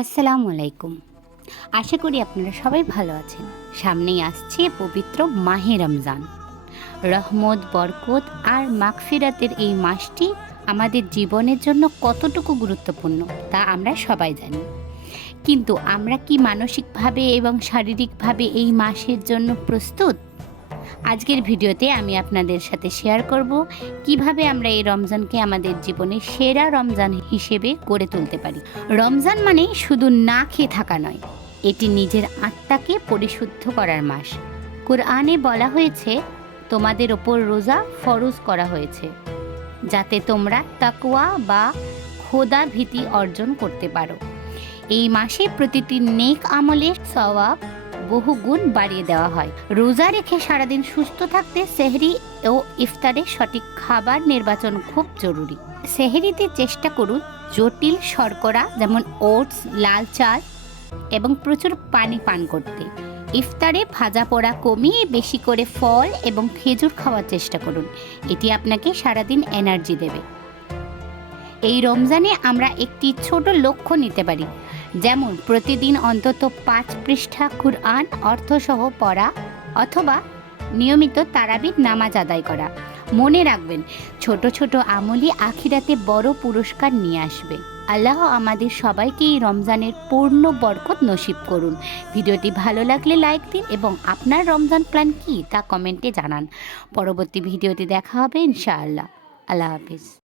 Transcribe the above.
আসসালামু আলাইকুম। আশা করি আপনারা সবাই ভালো আছেন। সামনেই আসছে পবিত্র মাহে রমজান। রহমত, বরকত আর মাগফিরাতের এই মাসটি আমাদের জীবনের জন্য কতটুকু গুরুত্বপূর্ণ তা আমরা সবাই জানি। কিন্তু আমরা কি মানসিকভাবে এবং শারীরিকভাবে এই মাসের জন্য প্রস্তুত? আজকের ভিডিওতে আমি আপনাদের সাথে শেয়ার করব কীভাবে আমরা এই রমজানকে আমাদের জীবনে সেরা রমজান হিসেবে গড়ে তুলতে পারি। রমজান মানে শুধু না খেয়ে থাকা নয়, এটি নিজের আত্মাকে পরিশুদ্ধ করার মাস। কোরআনে বলা হয়েছে, তোমাদের ওপর রোজা ফরজ করা হয়েছে, যাতে তোমরা তাকওয়া বা খোদা ভীতি অর্জন করতে পারো। এই মাসে প্রতিটি নেক আমলের সওয়াব বহু গুণ বাড়িয়ে দেওয়া হয়। রোজা রেখে সারাদিন সুস্থ থাকতে সেহরি ও ইফতারে সঠিক খাবার নির্বাচন খুব জরুরি। সেহরিতে চেষ্টা করুন জটিল শর্করা যেমন ওটস, লাল চাল এবং প্রচুর পানি পান করতে। ইফতারে ভাজা পোড়া কমিয়ে বেশি করে ফল এবং খেজুর খাওয়ার চেষ্টা করুন। এটি আপনাকে সারাদিন এনার্জি দেবে। এই রমজানে আমরা একটি ছোট লক্ষ্য নিতে পারি। যেমন প্রতিদিন অন্তত পাঁচ পৃষ্ঠা কুরআন, অর্থসহ পড়া অথবা নিয়মিত তারাবির নামাজ আদায় করা। মনে রাখবেন, ছোট ছোট আমলি আখিরাতে বড় পুরস্কার নিয়ে আসবে। আল্লাহ আমাদের সবাইকে এই রমজানের পূর্ণ বরকত নসিব করুন। ভিডিওটি ভালো লাগলে লাইক দিন এবং আপনার রমজান প্ল্যান কি তা কমেন্টে জানান। পরবর্তী ভিডিওতে দেখা হবে ইনশাআল্লাহ। আল্লাহ হাফিজ।